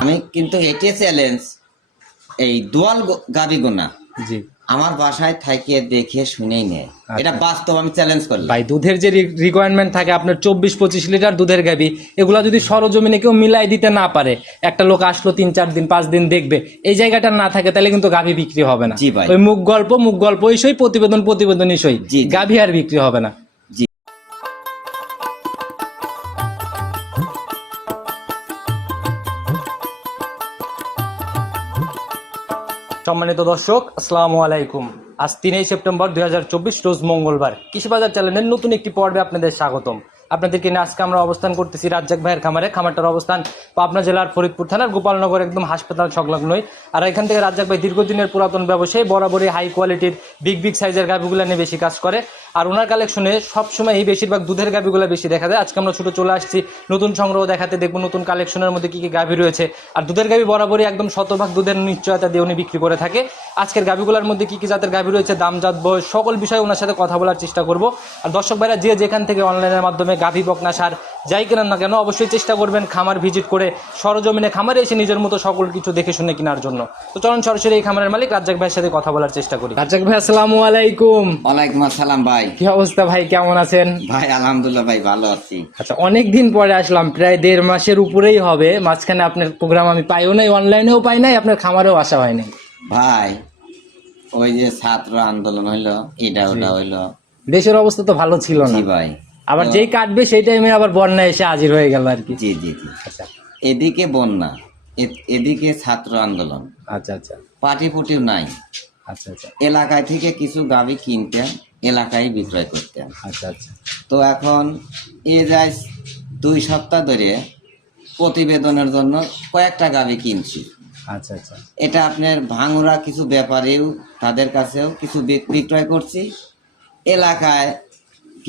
আমি কিন্তু এটি চ্যালেঞ্জ এই দোয়াল গাবি গোনা জি আমার বাসায় থাকে দেখে শুনেই নেয় আচ্ছা। এটা বাস্তব আমি চ্যালেঞ্জ করলাম ভাই দুধের যে রিকোয়ারমেন্ট থাকে আপনার চব্বিশ পঁচিশ লিটার দুধের গাবি এগুলা যদি সরজমিনে কেউ মিলাই দিতে না পারে একটা লোক আসলো তিন চার দিন পাঁচ দিন দেখবে এই জায়গাটা না থাকে তাহলে কিন্তু গাভি বিক্রি হবে না জি ভাই। ওই মুখ গল্প মুখ গল্প ইসই প্রতিবেদন প্রতিবেদন ইসই। গাভি আর বিক্রি হবে না সম্মানিত দর্শক, আসসালামু আলাইকুম। আজ তিনই সেপ্টেম্বর দুই হাজার চব্বিশ, রোজ মঙ্গলবার। কৃষিবাজার চ্যানেলের নতুন একটি পর্বে আপনাদের স্বাগতম। আপনাদেরকে নিয়ে আজকে আমরা অবস্থান করতেছি রাজ্জাক ভাইয়ের খামারে। খামারটার অবস্থান পাবনা জেলার ফরিদপুর থানার গোপালনগর একদম হাসপাতাল সংলগ্নই। আর এখান থেকে রাজ্জাক ভাই দীর্ঘদিনের পুরাতন ব্যবসায়ী, বরাবরই হাই কোয়ালিটির, বিগ বিগ সাইজের গাভিগুলো নিয়ে বেশি কাজ করে। আর ওনার কালেকশনে সবসময় এই বেশিরভাগ দুধের গাভিগুলো বেশি দেখা যায়। আজকে আমরা ছোট চলে আসছি, নতুন সংগ্রহ দেখাতে দেখব নতুন কালেকশনের মধ্যে কী কী গাভি রয়েছে। আর দুধের গাভি বরাবরই একদম শতভাগ দুধের নিশ্চয়তা দিয়ে উনি বিক্রি করে থাকে। আজকের গাভিগুলোর মধ্যে কী কী জাতের গাভি রয়েছে দামজাত বয়স সকল বিষয়ে ওনার সাথে কথা বলার চেষ্টা করব। আর দর্শক ভাইরা, যে যেখান থেকে অনলাইনের মাধ্যমে গাভি বকনা সার যাই কেনেন না কেন অবশ্যই চেষ্টা করবেন খামার ভিজিট করে সরজমিনে খামারে এসে নিজের মতো সকল কিছু দেখে শুনে কেনার জন্য। তো চলুন সরাসরি এই খামারের মালিক রাজ্জাক ভাইয়ের সাথে কথা বলার চেষ্টা করি। রাজ্জাক ভাই আসসালামু আলাইকুম। ওয়ালাইকুম আসসালাম ভাই। কি অবস্থা ভাই কেমন আছেন? ভাই আলহামদুলিল্লাহ ভাই ভালো আছি। আচ্ছা অনেক দিন পরে আসলাম প্রায় দেড় মাসের উপরেই হবে। মাঝখানে আপনার প্রোগ্রাম আমি পাইও নাই অনলাইনেও পাই নাই আপনার খামারেও আসা হয়নি ভাই ওই যে ছাত্র আন্দোলন হইল এটা ওটা হইল। দেশের অবস্থা তো ভালো ছিল না। ভাই। আবার যেই কাটবে সেই টাইমে আবার বন্যা এসে হাজির হয়ে গেল আর কি। জি জি জি। আচ্ছা এদিকে বন্যা এদিকে ছাত্র আন্দোলন। আচ্ছা আচ্ছা। পার্টি ফুটিও নাই। আচ্ছা আচ্ছা। এলাকায় থেকে কিছু গাভি কিনতেন এলাকায় বিক্রয় করতেন। আচ্ছা আচ্ছা। তো এখন এ যায় দুই সপ্তাহ ধরে প্রতিবেদনের জন্য কয়েকটা গাভি কিনছি। আচ্ছা আচ্ছা। এটা আপনার ভাঙুরা কিছু ব্যাপারেও তাদের কাছেও কিছু বিক্রয় করছি। এলাকায়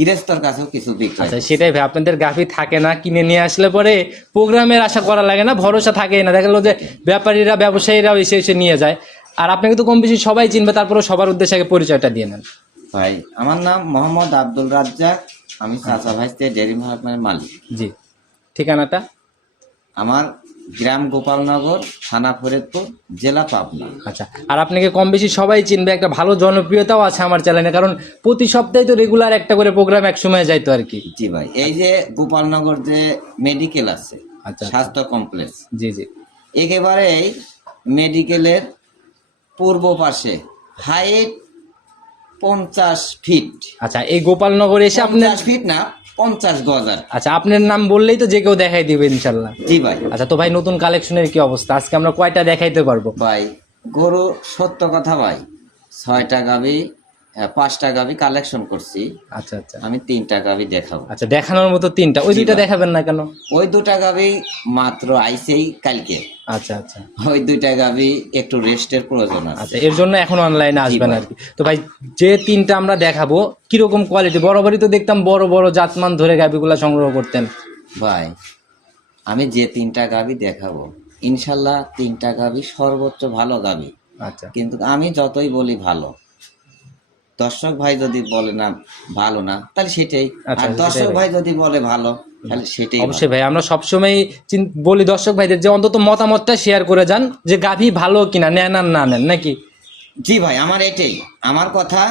গৃহস্থর কাছেও কিছু বিক্রয় আচ্ছা সেটাই ভাই আপনাদের গাভি থাকে না কিনে নিয়ে আসলে পরে প্রোগ্রামের আশা করা লাগে না ভরসা থাকে না। দেখা গেলো যে ব্যাপারীরা ব্যবসায়ীরাও এসে এসে নিয়ে যায়। আর আপনাকে তো কম বেশি সবাই চিনবে তারপরে সবার উদ্দেশ্যে আগে পরিচয়টা দিয়ে নেন। ভাই আমার নাম মোহাম্মদ আব্দুল রাজ্জাক আমি চাচা ভাইস্তে ডেয়ারি ফার্মের মালিক। জি। ঠিকানাটা? আমার গ্রাম গোপালনগর থানা ফরিদপুর জেলা পাবনা। আচ্ছা আর আপনাকে কম বেশি সবাই চিনবে একটা ভালো জনপ্রিয়তাও আছে আমার চ্যানেলে কারণ প্রতি সপ্তাহে তো রেগুলার একটা করে প্রোগ্রাম এক সময় যাইতো আর কি। জি ভাই এই যে গোপালনগর যে মেডিকেল আছে আচ্ছা স্বাস্থ্য কমপ্লেক্স জি জি। একেবারেই মেডিকেলের পূর্ব পাশে হাইট পঞ্চাশ ফিট আচ্ছা এই গোপালনগর এসে আপনার ফিট না পঞ্চাশ গজার। আচ্ছা আপনার নাম বললেই তো যে কেউ দেখাই দিবে ইনশাল্লাহ। জি ভাই। আচ্ছা তো ভাই নতুন কালেকশনের কি অবস্থা? আজকে আমরা কয়টা দেখাইতে পারব? ভাই গরু সত্য কথা ভাই ছয়টা গাবি পাঁচটা গাবি কালেকশন করছি। আচ্ছা আচ্ছা। আমি তিনটা গাবি দেখাবো। আচ্ছা দেখানোর মতো তিনটা। ওই দুইটা দেখাবেন না কেন? ওই দুটা গাবি মাত্র আইসেই কালকে। আচ্ছা আচ্ছা। ওই দুইটা গাবি একটু রেস্টের প্রয়োজন আছে। আচ্ছা এর জন্য এখন অনলাইনে আসবেন আর কি। তো ভাই যে তিনটা আমরা দেখাবো কীরকম কোয়ালিটি বরাবরই তো দেখতাম বড় বড় জাতমান ধরে গাবিগুলা সংগ্রহ করতেন। ভাই আমি যে তিনটা গাবি দেখাবো ইনশাল্লাহ তিনটা গাবি সর্বোচ্চ ভালো গাবি আচ্ছা। কিন্তু আমি যতই বলি ভালো দর্শক ভাই যদি বলে না ভালো না তাহলে সেটাই। আচ্ছা, আর দর্শক ভাই। যদি বলে ভালো তাহলে সেটাই অবশ্যই ভাই আমরা সবসময় বলি দর্শক ভাইদের যে অন্তত মতামতটা শেয়ার করে যান যে গাভী ভালো কিনা নেন আর না নেন নাকি? জি ভাই আমার এটাই। আমার কথা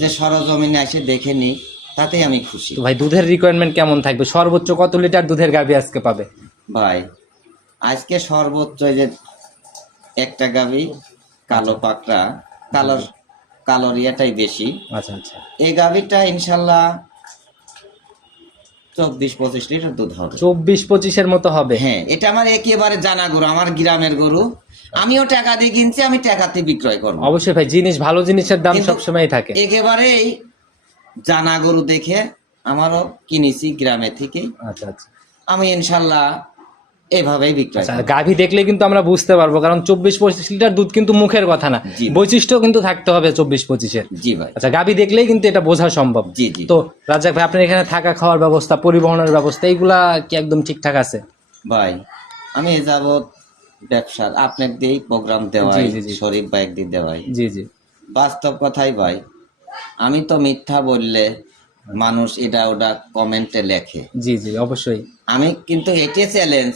যে সরজমিনে এসে দেখে নি তাতেই আমি খুশি। ভাই দুধের রিকোয়ারমেন্ট কেমন থাকবে? সর্বোচ্চ কত লিটার দুধের গাভী আজকে পাবে? ভাই আজকে সর্বোচ্চ যে একটা গাবি কালো পাকড়া কালোর কালোর ইয়েটাই বেশি। আচ্ছা আচ্ছা। এই গাবিটা ইনশাল্লাহ চব্বিশ পঁচিশ লিটার দুধ হবে। চব্বিশ পঁচিশের মতো হবে? হ্যাঁ এটা আমার একেবারে জানা গরু আমার গ্রামের গরু। আমিও টাকা দিয়ে কিনছি আমি টাকাতে বিক্রয় করব। অবশ্যই ভাই জিনিস ভালো জিনিসের দাম সবসময় থাকে। একেবারেই জানা গরু দেখে আমারও কিনেছি গ্রামে থেকে আচ্ছা আচ্ছা। আমি ইনশাল্লাহ এভাবেই বিক্রয় আচ্ছা। গাভী দেখলে কিন্তু আমরা বুঝতে পারব কারণ চব্বিশ পঁচিশ লিটার দুধ কিন্তু মুখের কথা না। বৈশিষ্ট্য কিন্তু থাকতে হবে চব্বিশ পঁচিশের। জি ভাই। আচ্ছা গাভী দেখলেই কিন্তু এটা বোঝা সম্ভব। জি জি। তো রাজাক ভাই আপনার এখানে থাকা খাওয়ার ব্যবস্থা পরিবহনের ব্যবস্থা এইগুলা কি একদম ঠিকঠাক আছে? ভাই আমি এ যাবৎ ব্যবসার আপনার দিয়েই প্রোগ্রাম দেওয়াই জি। শরীফ বাইক দিয়ে দেওয়াই। জি জি। বাস্তব কথাই ভাই আমি তো মিথ্যা বললে মানুষ এটা ওটা কমেন্টে লেখে। জি জি অবশ্যই। আমি কিন্তু এটি চ্যালেঞ্জ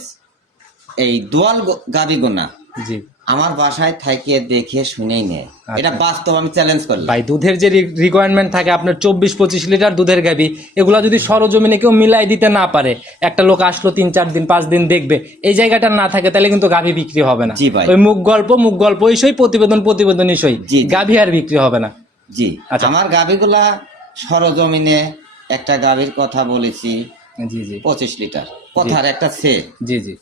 এই দোয়াল গাবি গোনা জি। আমার বাসায় থাকে দেখে শুনেই নেয় আচ্ছা। এটা বাস্তব আমি চ্যালেঞ্জ করলাম। ভাই দুধের যে রিকোয়ারমেন্ট থাকে আপনার চব্বিশ পঁচিশ লিটার দুধের গাবি এগুলা যদি সরজমিনে কেউ মিলাই দিতে না পারে একটা লোক আসলো তিন চার দিন পাঁচ দিন দেখবে এই জায়গাটা না থাকে তাহলে কিন্তু গাভি বিক্রি হবে না। জি ভাই। ওই মুখ গল্প মুখ গল্প ইসই প্রতিবেদন প্রতিবেদন ইসই জি, জি। গাভি আর বিক্রি হবে না। জি। আচ্ছা। আমার গাবিগুলা সরজমিনে একটা গাবির কথা বলেছি জি জি। পঁচিশ লিটার। কথার একটা সে জি জি।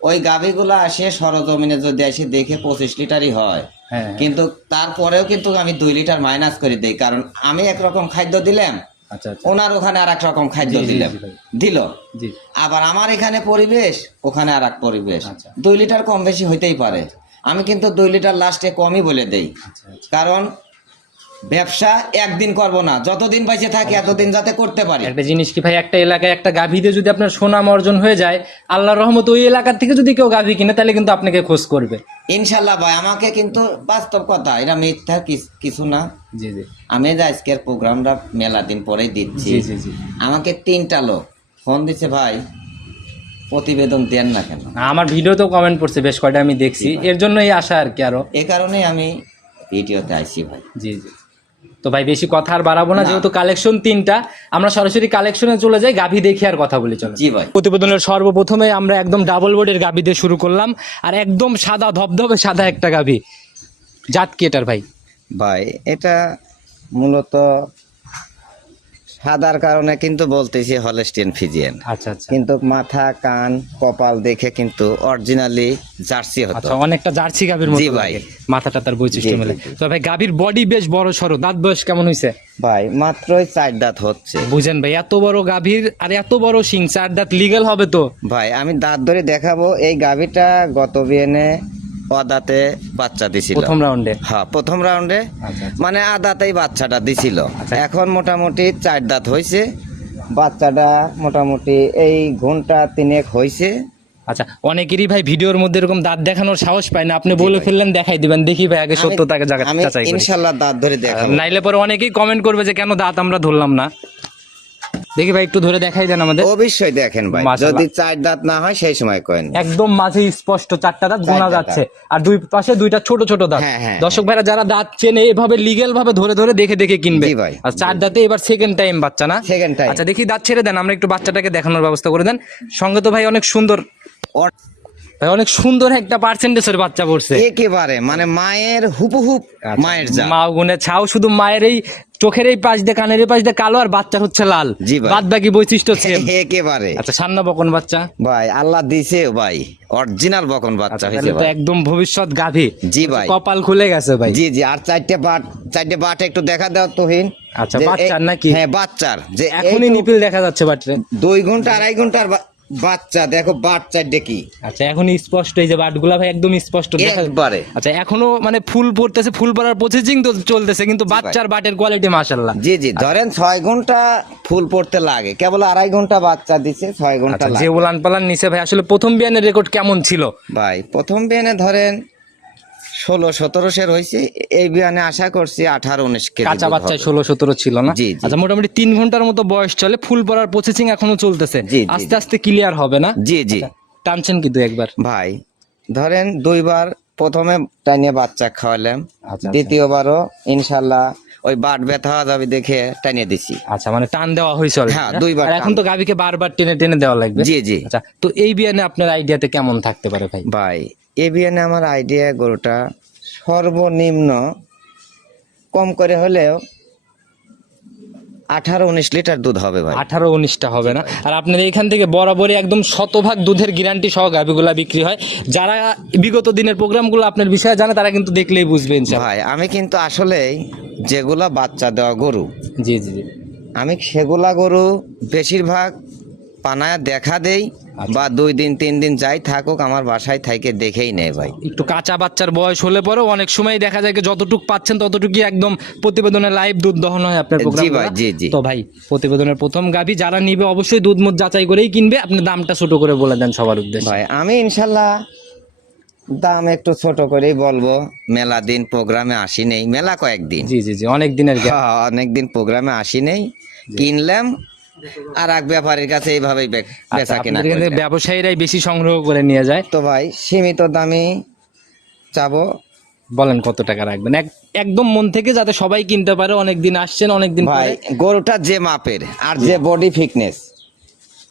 ওই গাবিগুলা আসে সরজমিনে যদি এসে দেখে পঁচিশ লিটারই হয়। হ্যাঁ কিন্তু তারপরেও কিন্তু আমি দুই লিটার মাইনাস করে দিই কারণ আমি একরকম খাদ্য দিলাম আচ্ছা আচ্ছা। ওনার ওখানে আর এক রকম খাদ্য দিলাম। দিল। আবার আমার এখানে পরিবেশ ওখানে আর এক পরিবেশ। আচ্ছা। দুই লিটার কম বেশি হইতেই পারে। আমি কিন্তু দুই লিটার লাস্টে কমই বলে দেই। কারণ ব্যবসা একদিন করব না। যতদিন বেঁচে থাকি এতদিন যাতে করতে পারি। একটা জিনিস কি ভাই? একটা এলাকায় একটা গাভীতে যদি আপনার সুনাম অর্জন হয়ে যায় আল্লাহর রহমত ওই এলাকার থেকে যদি কেউ গাভী কিনে তাহলে কিন্তু আপনাকে খোঁজ করবে। ইনশাল্লাহ ভাই আমাকে কিন্তু বাস্তব কথা এটা মিথ্যা কিছু না। জি জি। আমি যে আজকের প্রোগ্রামটা মেলা দিন পরেই দিচ্ছি। জি জি জি। আমাকে তিনটা লোক ফোন দিছে ভাই প্রতিবেদন দেন না কেন? আমার ভিডিওতেও কমেন্ট পড়ছে বেশ কয়টা আমি দেখছি। এর জন্যই আশা আর কি আরও। এ কারণেই আমি ভিডিওতে আইছি ভাই। জি জি। তো ভাই বেশি কথা আর বাড়াবো না। যেহেতু কালেকশন তিনটা আমরা সরাসরি কালেকশনে চলে যাই গাভী দেখে আর কথা বলি চলো। জি ভাই। প্রতিবেদনের সর্বপ্রথমে আমরা একদম ডাবল বোর্ডের গাভী দিয়ে শুরু করলাম আর একদম সাদা ধবধবে সাদা একটা গাভী। জাত কি এটার ভাই? ভাই এটা মূলত সাদার কারণে কিন্তু বলতেছি হলেস্টিয়ান ফিজিয়ান। আচ্ছা আচ্ছা। কিন্তু মাথা কান কপাল দেখে কিন্তু অরিজিনালি জার্সি হতো। আচ্ছা অনেকটা জার্সি গাভীর মতো জি ভাই। মাথাটা তার বৈশিষ্ট্য মেলে। তো ভাই গাভীর বডি বেশ বড় সড়ো দাঁত বয়স কেমন হয়েছে ভাই মাত্রই চার দাঁত হচ্ছে। বুঝেন ভাই এত বড় গাভীর আর এত বড় সিং চার দাঁত লিগেল হবে তো? ভাই আমি দাঁত ধরে দেখাবো এই গাভিটা গত বিয়েনে অদাতে বাচ্চা দিছিল। প্রথম রাউন্ডে হ্যাঁ প্রথম রাউন্ডে আচ্ছা মানে আদাতেই বাচ্চাটা দিছিল। আচ্ছা। এখন মোটামুটি চার দাঁত হয়েছে বাচ্চাটা মোটামুটি এই ঘণ্টা তিনেক হয়েছে আচ্ছা অনেকেরই ভাই ভিডিওর মধ্যে এরকম দাঁত দেখানোর সাহস পায় না। আপনি বলে ফেললেন দেখাই দিবেন। দেখি ভাই আগে সত্যতাকে জায়গা ইনশাল্লাহ দাঁত ধরে দেখাবো। নাইলে পরে অনেকেই কমেন্ট করবে যে কেন দাঁত আমরা ধরলাম না? দেখি ভাই একটু ধরে দেখাই দেন আমাদের। অবশ্যই দেখেন ভাই যদি চার দাঁত না হয় সেই সময় কয়েন একদম মাঝে স্পষ্ট চারটা দাঁত গোনা যাচ্ছে। আর দুই পাশে দুইটা ছোট ছোট দাঁত। হ্যাঁ, হ্যাঁ, দর্শক ভাইরা যারা দাঁত চেনে এভাবে লিগেল ভাবে ধরে ধরে দেখে দেখে কিনবে। ভাই, আর চার দাঁতে এবার সেকেন্ড টাইম বাচ্চা না? সেকেন্ড টাইম আচ্ছা দেখি দাঁত ছেড়ে দেন আমরা একটু বাচ্চাটাকে দেখানোর ব্যবস্থা করে দেন। সঙ্গে তো ভাই অনেক সুন্দর অনেক সুন্দর একটা পার্সেন্টেজের বাচ্চা পড়ছে। একেবারে মানে মায়ের হুপহুপ আচ্ছা। মায়ের যা মা গুনে ছাও শুধু মায়ের এই চোখের এই পাশ দিয়ে কানের এই পাশ দিয়ে কালো আর বাচ্চার হচ্ছে লাল। জি বাদ বাকি বৈশিষ্ট্য সেম একেবারে। আচ্ছা সান্না বকন বাচ্চা। ভাই আল্লাহ দিছে ভাই অরিজিনাল বকন বাচ্চা আচ্ছা হয়েছে তো ভাই। একদম ভবিষ্যৎ গাভী। জি ভাই। কপাল খুলে গেছে ভাই। জি জি আর চারটে বাট চারটে বাট একটু দেখা দাও তোহিন আচ্ছা, বাচ্চার নাকি? হ্যাঁ বাচ্চার। যে এখনই নিপিল দেখা যাচ্ছে বাটরে দুই ঘণ্টা আড়াই ঘণ্টার বাচ্চা দেখো বাচ্চা দেখি আচ্ছা এখন স্পষ্ট এই যে বাটগুলা ভাই একদম স্পষ্ট দেখা একবারে। আচ্ছা এখনও মানে ফুল পড়তেছে ফুল পড়ার প্রসেসিং তো চলতেছে কিন্তু বাচ্চার বাটের কোয়ালিটি মাশাল্লাহ জি জি ধরেন ছয় ঘণ্টা ফুল পড়তে লাগে। কেবল আড়াই ঘণ্টা বাচ্চা দিছে ছয় ঘণ্টা আচ্ছা লাগে। যে উলান পালান নিচে ভাই আসলে প্রথম বিয়ানের রেকর্ড কেমন ছিল? ভাই প্রথম বিয়ানে ধরেন ষোলো সতেরো সের হয়েছে এই বিয়ানে আশা করছি আঠারো উনিশ কেজি কাঁচা বাচ্চায় ষোলো সতেরো ছিল না? জি। আচ্ছা মোটামুটি তিন ঘণ্টার মতো বয়স চলে। ফুল পড়ার প্রসেসিং এখনও চলতেছে। আস্তে আস্তে ক্লিয়ার হবে না? জি জি। আচ্ছা, টানছেন কিন্তু একবার? ভাই ধরেন দুইবার প্রথমে টানিয়ে বাচ্চা খাওয়ালাম। আচ্ছা, দ্বিতীয়বারও ইনশাল্লাহ ওই বাট ব্যথা যাবে দেখে টানিয়ে দিছি। আচ্ছা মানে টান দেওয়া হয়েছে হ্যাঁ, দুইবার এখন তো গাভীকে বারবার টেনে টেনে দেওয়া লাগবে। জি জি। আচ্ছা তো এই বিয়ানে আপনার আইডিয়াতে কেমন থাকতে পারে ভাই? ভাই এ বিয়ানে আমার আইডিয়া গরুটা সর্বনিম্ন কম করে হলেও আঠারো উনিশ লিটার দুধ হবে ভাই। আঠারো উনিশটা হবে না। আর আপনার এখান থেকে বরাবরই একদম শতভাগ দুধের গ্যারান্টি সহ গাভিগুলা বিক্রি হয়। যারা বিগত দিনের প্রোগ্রামগুলো আপনার বিষয়ে জানে তারা কিন্তু দেখলেই বুঝবেন ভাই আমি কিন্তু আসলেই যেগুলা বাচ্চা দেওয়া গরু জি জি জি। আমি সেগুলা গরু বেশিরভাগ পানায় দেখা দেই বা দুই দিন তিন দিন যাই থাকুক আমার বাসায় থাইকে দেখেই নেয় ভাই। একটু কাঁচা বাচ্চার বয়স হলে পরেও অনেক সময় দেখা যায় যে যতটুক পাচ্ছেন ততটুকুই একদম প্রতিবেদনের লাইভ দুধ দহন হয় আপনার জি ভাই, জি, জি। তো ভাই প্রতিবেদনের প্রথম গাভি যারা নিবে অবশ্যই দুধ মুধ যাচাই করেই কিনবে। আপনি দামটা ছোট করে বলে দেন সবার উদ্দেশ্যে। ভাই আমি ইনশাল্লাহ দাম একটু ছোট করেই বলব। মেলা দিন প্রোগ্রামে আসি নেই। মেলা কয়েকদিন। জি জি জি অনেক দিনের gap। অনেক দিন প্রোগ্রামে আসি নেই। কিনলাম আর এক ব্যাপারীর কাছে এইভাবেই আচ্ছা, বেচা কিনা ব্যবসায়ীরাই বেশি সংগ্রহ করে নিয়ে যায়? তো ভাই সীমিত দামি চাবো বলেন কত টাকা রাখবেন? একদম মন থেকে যাতে সবাই কিনতে পারে অনেকদিন আসছেন অনেকদিন ভাই গরুটা যে মাপের আর যে বডি ফিটনেস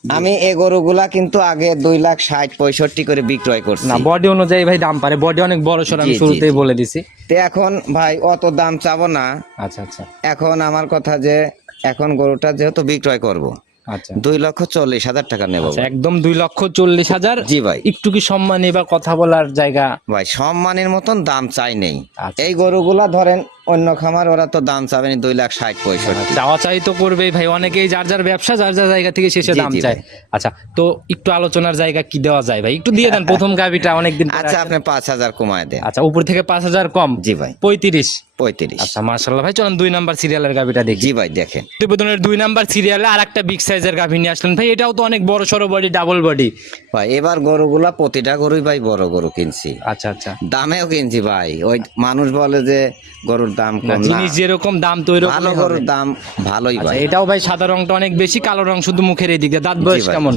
আমি এই গরুগুলা কিন্তু আগে দুই লাখ ষাট পঁয়ষট্টি করে বিক্রয় করছি। না বডি অনুযায়ী ভাই দাম পারে। বডি অনেক বড় সর আমি শুরুতেই বলে দিছি। তো এখন ভাই অত দাম চাবো না। আচ্ছা আচ্ছা। এখন আমার কথা যে এখন গরুটা যেহেতু বিক্রয় করব আচ্ছা। দুই লক্ষ চল্লিশ হাজার টাকা নেব। আচ্ছা, একদম দুই লক্ষ চল্লিশ হাজার। জি ভাই। একটু কি সম্মানী বা কথা বলার জায়গা? ভাই সম্মানের মতন দাম চাই নেই। আচ্ছা। এই গরুগুলা ধরেন অন্য খামার ওরা তো দাম চাবেনি দুই লাখ ষাট পঁয়ষট্টি। চাওয়া চাই তো করবেই ভাই অনেকেই যার যার ব্যবসা যার যার জায়গা থেকে শেষে দাম চায়। আচ্ছা তো একটু আলোচনার জায়গা কি দেওয়া যায় ভাই? একটু দিয়ে দেন প্রথম গাবিটা অনেকদিন আচ্ছা আপনি পাঁচ হাজার কমায় দেন। আচ্ছা উপর থেকে পাঁচ হাজার কম? জি ভাই। পঁয়ত্রিশ? পঁয়ত্রিশ। আচ্ছা মার্শাল্লাহ ভাই চলেন দুই নাম্বার সিরিয়ালের গাবিটা দেখি। জি ভাই দেখেন। প্রতিবেদনের দুই নাম্বার সিরিয়ালে আর একটা বিগ সাইজের গাভী নিয়ে আসলেন। ভাই এটাও তো অনেক বড় সড়ো বডি ডাবল বডি ভাই এবার গরুগুলা প্রতিটা গরুই ভাই বড় গরু কিনছি। আচ্ছা আচ্ছা। দামেও কিনছি ভাই। ওই মানুষ বলে যে গরুর দাম কম জিনিস যেরকম দাম তো ওইরকম ভালো গরুর দাম ভালোই আচ্ছা ভাই। এটাও ভাই সাদা রংটা অনেক বেশি কালো রং শুধু মুখের এদিকে দাঁত বয়স কেমন?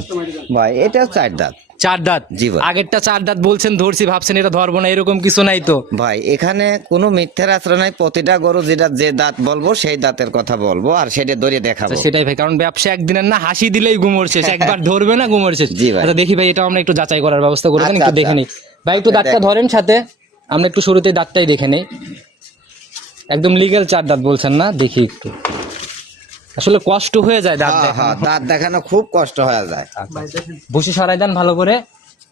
ভাই এটাও চার দাঁত। চার দাঁত? জি ভাই। আগেরটা চার দাঁত বলছেন ধরছি ভাবছেন এটা ধরবো না এরকম কিছু নাই তো। ভাই এখানে কোনো মিথ্যার আশ্রয় নাই প্রতিটা গরু যেটা যে দাঁত বলব সেই দাঁতের কথা বলব আর সেটা ধরে দেখাবো। আচ্ছা, সেটাই ভাই কারণ ব্যবসা একদিনের না হাসি দিলেই গুমর শেষ একবার ধরবে না গুমর শেষ। জি ভাই। আচ্ছা দেখি ভাই এটা আমরা একটু যাচাই করার ব্যবস্থা করে দেন একটু দেখে। নিই। ভাই একটু দাঁতটা ধরেন সাথে আমরা একটু শুরুতে দাঁতটাই দেখে নেই। একদম লিগেল চার দাঁত বলছেন না? দেখি একটু। আসলে কষ্ট হয়ে যায় দাঁত হ্যাঁ হ্যাঁ দাঁত দেখানো খুব কষ্ট হয়ে যায়। ভুসি সরাই দেন ভালো করে।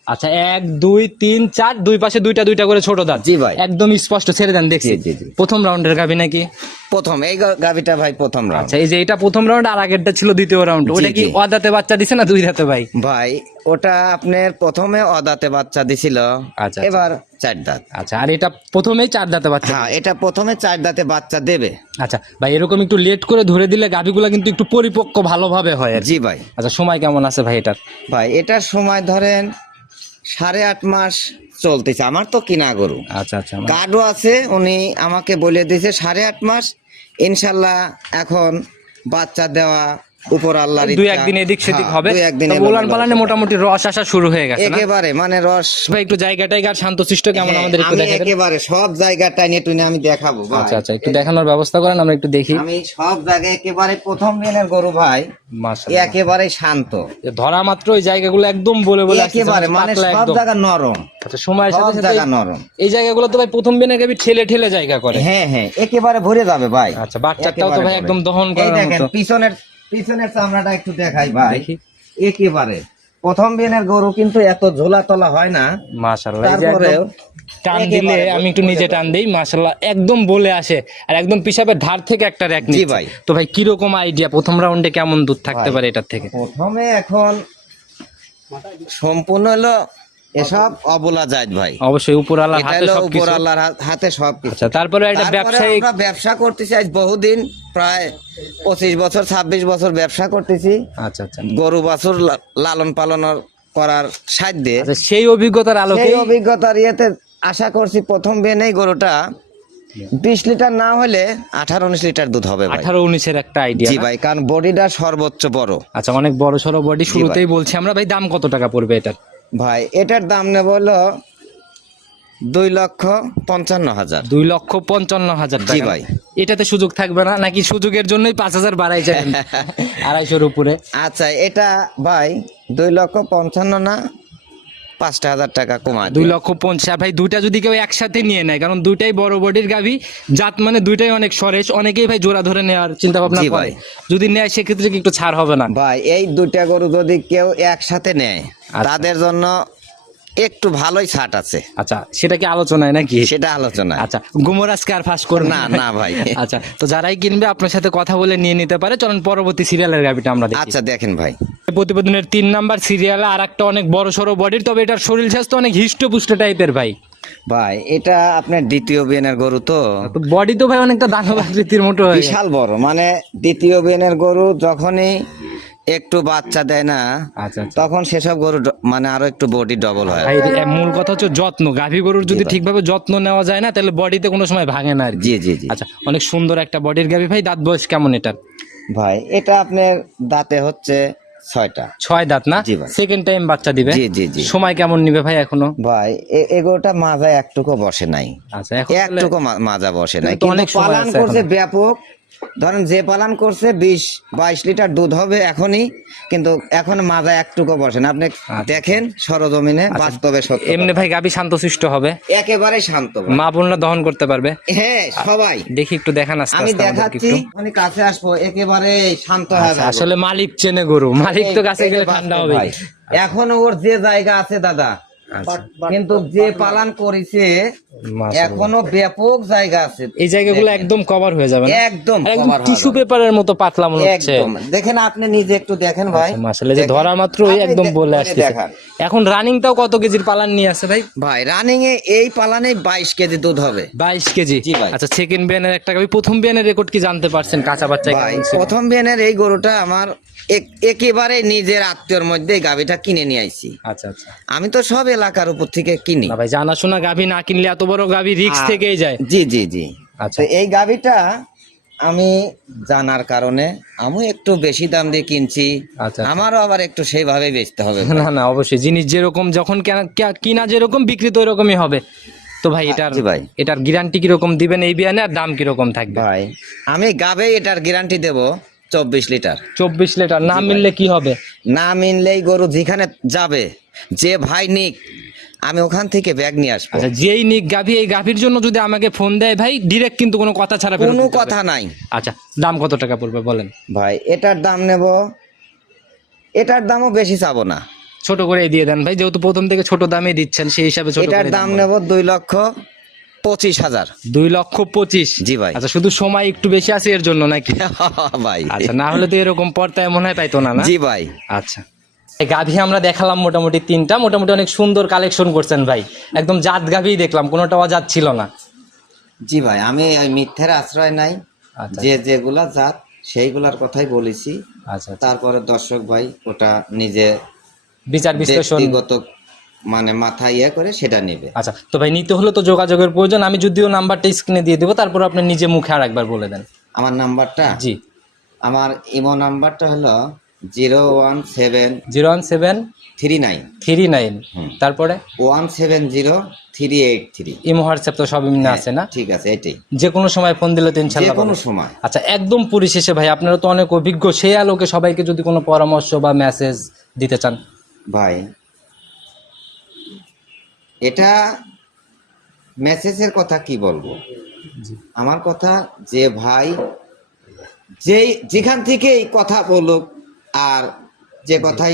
আচ্ছা এক দুই তিন চার দুই পাশে দুইটা দুইটা করে ছোট দাঁত। জি ভাই। একদম স্পষ্ট ছেড়ে দেন দেখছি। জি, জি। প্রথম রাউন্ডের গাবি নাকি? প্রথম এই গা- গাভিটা ভাই প্রথম রাউন্ড আচ্ছা এই যে এটা প্রথম রাউন্ড আর আগেরটা ছিল দ্বিতীয় রাউন্ড ওটা কি অদাতে বাচ্চা দিছে না দুই দাঁতে ভাই? ভাই ওটা আপনার প্রথমে অদাতে বাচ্চা দিছিল আচ্ছা, এবার চার দাঁত। আচ্ছা আর এটা প্রথমেই চার দাঁতে বাচ্চা হ্যাঁ এটা প্রথমে চার দাঁতে বাচ্চা দেবে। আচ্ছা ভাই এরকম একটু লেট করে ধরে দিলে গাভিগুলো কিন্তু একটু পরিপক্ক ভালোভাবে হয় জি ভাই। আচ্ছা সময় কেমন আছে ভাই এটার? ভাই এটার সময় ধরেন সাড়ে আট মাস চলতেছে। আমার তো কিনা গরু। আচ্ছা আচ্ছা কার্ডও আছে উনি আমাকে বলে দিয়েছে সাড়ে আট মাস। ইনশাল্লাহ এখন বাচ্চা দেওয়া উপর আল্লাহর দুই। একদিন এদিক সেদিক হ্যাঁ, হবে। উলান পালানে মোটামুটি রস আসা শুরু হয়ে গেছে একেবারে মানে রস ভাই একটু জায়গাটাই আর শান্তশিষ্ট কেমন হ্যাঁ, আমাদের একটু আমি দেখা দেন? একেবারে সব জায়গাটায় নিয়ে টুনে আমি দেখাবো আচ্ছা আচ্ছা একটু দেখানোর ব্যবস্থা করেন আমরা একটু দেখি। আমি সব জায়গায় একেবারে প্রথম দিনের গরু ভাই। মাশাআল্লাহ। একেবারে শান্ত। ধরা মাত্র ওই জায়গাগুলো একদম বলে বলে একেবারে মানে সব জায়গা নরম। আচ্ছা সময়ের সাথে সাথে জায়গা নরম। এই জায়গাগুলো তো ভাই প্রথম বিনে গাবি ঠেলে ঠেলে জায়গা করে। হ্যাঁ হ্যাঁ একেবারে ভরে যাবে ভাই। আচ্ছা, বাচ্চাটাও তো ভাই একদম দহন এই করার দেখেন পিছনের পিছনের চামড়াটা একটু দেখাই ভাই। একেবারে। প্রথম বিনের গরু কিন্তু এত ঝোলা তোলা হয় না। মাশাআল্লাহ তারপরেও টান দিলে আমি একটু নিজে টান দিই মাশাআল্লাহ একদম বলে আসে আর একদম পিসাবের ধার থেকে একটা র্যাক জি ভাই। তো ভাই কীরকম আইডিয়া প্রথম রাউন্ডে কেমন দুধ থাকতে পারে এটার থেকে? প্রথমে এখন সম্পূর্ণ হলো এসব অবলা যায় ভাই। অবশ্যই উপরালার হাতে সব উপর আল্লাহর হাতে সব কিছু আচ্ছা তারপরে এটা তারপরে ব্যবসায়িক ব্যবসা করতে চাই বহুদিন। প্রায় পঁচিশ বছর ছাব্বিশ বছর ব্যবসা করতেছি। আচ্ছা আচ্ছা। গরু বাছুর লালন পালন করার সাধ্যে। আচ্ছা সেই অভিজ্ঞতার আলোকে সেই অভিজ্ঞতার ইয়েতে আশা করছি প্রথম বেনেই গরুটা বিশ লিটার না হলে আঠারো উনিশ লিটার দুধ হবে আঠারো উনিশের একটা আইডিয়া জি ভাই কারণ বডিটা সর্বোচ্চ বড়। আচ্ছা অনেক বড় সড়ো বডি শুরুতেই বলছি আমরা ভাই দাম কত টাকা পড়বে এটার? ভাই এটার দাম নেব হলো দুই লক্ষ পঞ্চান্ন হাজার দুই লক্ষ পঞ্চান্ন হাজার জি ভাই। এটাতে সুযোগ থাকবে না নাকি সুযোগের জন্যই পাঁচ হাজার বাড়াই যাবেন আড়াইশোর উপরে আচ্ছা এটা ভাই দুই লক্ষ পঞ্চান্ন না পাঁচটা হাজার টাকা কমা দুই লক্ষ পঞ্চাশ ভাই দুইটা যদি কেউ একসাথে নিয়ে নেয় কারণ দুইটাই বড় বডির গাভি জাত মানে দুইটাই অনেক সরেস অনেকেই ভাই জোড়া ধরে নেওয়ার চিন্তা ভাবনা করে ভাই। যদি নেয় সেক্ষেত্রে কি একটু ছাড় হবে না ভাই এই দুইটা গরু যদি কেউ একসাথে নেয় আচ্ছা। তাদের জন্য একটু ভালোই ছাট আছে। আচ্ছা সেটা কি আলোচনায় নাকি? সেটা আলোচনা আচ্ছা গুমর আজকে আর ফাঁস করুন না না? ভাই। আচ্ছা তো যারাই কিনবে আপনার সাথে কথা বলে নিয়ে নিতে পারে। চলুন পরবর্তী সিরিয়ালের গাভিটা আমরা দেখি। আচ্ছা দেখেন ভাই। প্রতিবেদনের তিন নাম্বার সিরিয়ালে আর একটা অনেক বড় সড়ো বডির তবে এটার শরীর স্বাস্থ্য অনেক হিষ্টপুষ্ট টাইপের ভাই। ভাই এটা আপনার দ্বিতীয় বিয়েনের গরু তো। তো বডি তো ভাই অনেকটা দানব আকৃতির মতো বিশাল বড় মানে দ্বিতীয় বিয়েনের গরু যখনই একটু বাচ্চা দেয় না আচ্ছা আচ্ছা। তখন সেসব গরু মানে আরও একটু বডি ডবল হয়। মূল কথা হচ্ছে যত্ন। গাভী গরুর যদি ঠিকভাবে যত্ন নেওয়া যায় না তাহলে বডিতে কোনো সময় ভাঙে না আর জি জি জি। আচ্ছা অনেক সুন্দর একটা বডির গাভী। ভাই দাঁত বয়স কেমন এটা ভাই এটা আপনার দাঁতে হচ্ছে ছয়টা। ছয় দাঁত না? সেকেন্ড টাইম বাচ্চা দিবে। জি জি জি। সময় কেমন নিবে ভাই এখনও? ভাই এ- এগুলোটা মাজায় একটুকু বসে নাই। আচ্ছা একটুকু মাজা বসে নাই। অনেক পালন করছে ব্যাপক। ধরেন যে পালন করছে বিশ বাইশ লিটার দুধ হবে এখনই কিন্তু এখন মাজা একটুকু বসে না। আপনি দেখেন সরজমিনে বাস্তবে সত্য আচ্ছা। এমনি ভাই গাবি শান্তশিষ্ট হবে। একেবারে শান্ত। মা বোনরা দহন করতে পারবে। হ্যাঁ সবাই। দেখি একটু দেখান আস্তে আমি দেখাচ্ছি। আমি কাছে আসব একেবারে শান্ত আচ্ছা, আসলে মালিক চেনে গরু। মালিক তো কাছে গেলে ঠান্ডা হবে। এখনও ওর যে জায়গা আছে দাদা আচ্ছা, কিন্তু যে পালন করেছে এখনও ব্যাপক জায়গা আছে। এই জায়গাগুলো একদম কভার হয়ে যাবে একদম টিস্যু পেপারের মতো পাতলা মনে হচ্ছে। দেখেন আপনি নিজে একটু দেখেন ভাই। মাসালে যে ধরা মাত্রই আপনি একদম বলে আসছে। এখন রানিংটাও কত কেজির পালান নিয়ে আছে ভাই? ভাই রানিং এ এই পালানে বাইশ কেজি দুধ হবে। বাইশ কেজি? আচ্ছা সেকেন্ড বিয়ানের একটা গাবি। প্রথম বিয়ানের রেকর্ড কি জানতে পারছেন কাঁচা বাচ্চা ভাই প্রথম বিয়ানের এই গরুটা আমার এক- একেবারে নিজের আত্মীয়র মধ্যে গাভিটা কিনে নিয়ে আইছি। আচ্ছা আচ্ছা। আমি তো সব এলাকার উপর থেকে কিনি। ভাই জানাশোনা গাভি না কিনলে এত বড় গাভি রিক্স থেকেই যায়। জি জি জি। আচ্ছা। এই গাভিটা আমি জানার কারণে আমি একটু বেশি দাম দিয়ে কিনছি। আচ্ছা। আমারও আবার একটু সেইভাবে বেচতে হবে না না অবশ্যই। জিনিস যেরকম যখন কেনা- যেরকম বিক্রি তো এরকমই হবে। তো ভাই এটার ভাই। এটার গ্যারান্টি কীরকম দিবেন এই বিয়ানে আর দাম কীরকম থাকবে? ভাই আমি গাবে এটার গ্যারান্টি দেব চব্বিশ লিটার। চব্বিশ লিটার। না মিললে কি হবে? না মিললেই গরু যেখানে যাবে যে ভাই নিক আমি ওখান থেকে ব্যাগ নিয়ে আসব। আচ্ছা যেই নিক গাভি এই গাভির জন্য যদি আমাকে ফোন দেয় ভাই ডিরেক্ট কিন্তু কোনো কথা ছাড়া কোনো কথা নাই। আচ্ছা দাম কত টাকা পড়বে বলেন? ভাই এটার দাম নেব এটার দামও বেশি চাবো না। ছোট করে দিয়ে দেন ভাই যেহেতু প্রথম থেকে ছোট দামে দিচ্ছেন সেই হিসাবে ছোট এটার দাম। নেব দুই লক্ষ পঁচিশ হাজার। দুই লক্ষ পঁচিশ? জি ভাই। আচ্ছা শুধু সময় একটু বেশি আছে এর জন্য নাকি? ভাই। আচ্ছা না হলে তো এরকম পর্তায় মনে হয় পাইতো না না? জি ভাই। আচ্ছা। গাভী আমরা দেখালাম মোটামুটি তিনটা মোটামুটি অনেক সুন্দর কালেকশন করছেন ভাই। একদম জাত গাভী দেখলাম কোনোটা অজাত ছিল না। জি ভাই আমি ওই মিথ্যের আশ্রয় নাই। আচ্ছা যে যেগুলা জাত সেইগুলার কথাই বলেছি। আচ্ছা আচ্ছা। তারপরে দর্শক ভাই ওটা নিজে বিচার বিশ্লেষণ। ব্যক্তিগত মানে মাথা ইয়ে করে সেটা নেবে। আচ্ছা তো ভাই নিতে হলে তো যোগাযোগের প্রয়োজন। আমি যদিও নাম্বারটা স্ক্রিনে দিয়ে দেবো তারপর আপনি নিজে মুখে আর একবার বলে দেন। আমার নাম্বারটা? জি। আমার ইমো নাম্বারটা হলো zero one seven zero one seven three nine three nine. তারপরে? One seven zero three eight three imo WhatsApp তো সব এমনি আছে না? ঠিক আছে এটাই। যে কোনো সময় ফোন দিলে তো যে ইনশাল্লাহ কোনো সময়। আচ্ছা একদম পরিশেষে ভাই আপনারা তো অনেক অভিজ্ঞ সেই আলোকে সবাইকে যদি কোনো পরামর্শ বা মেসেজ দিতে চান। ভাই এটা মেসেজের কথা কি বলব? আমার কথা যে ভাই যেই যেখান থেকেই কথা বলুক আর যে কথাই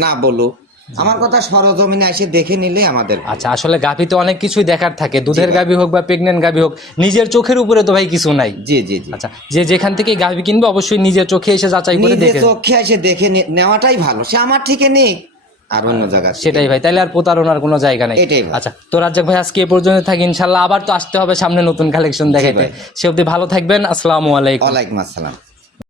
না- বলুক আমার কথা সরজমিনে এসে দেখে নিলে আমাদের আচ্ছা আসলে গাভীতে অনেক কিছুই দেখার থাকে। দুধের। গাভী হোক বা প্রেগনেন্ট গাভী হোক নিজের চোখের উপরে তো ভাই কিছু নাই। জি জি জি। আচ্ছা যে যেখান থেকে গাভী কিনবে অবশ্যই নিজের চোখে এসে যাচাই করে দেখে চোখে এসে দেখে নেওয়াটাই ভালো। সে আমার ঠিকে নেই আর অন্য জায়গা সেটাই ভাই তাইলে আর প্রতারণার কোনো জায়গা নেই। এটাই আচ্ছা তো রাজ্জাক ভাই আজকে এ পর্যন্ত থাকি ইনশাল্লাহ আবার তো আসতে হবে সামনে নতুন কালেকশন দেখাইতে। সে অবধি ভালো থাকবেন আসসালামু আলাইকুম। ওয়ালাইকুম আসসালাম।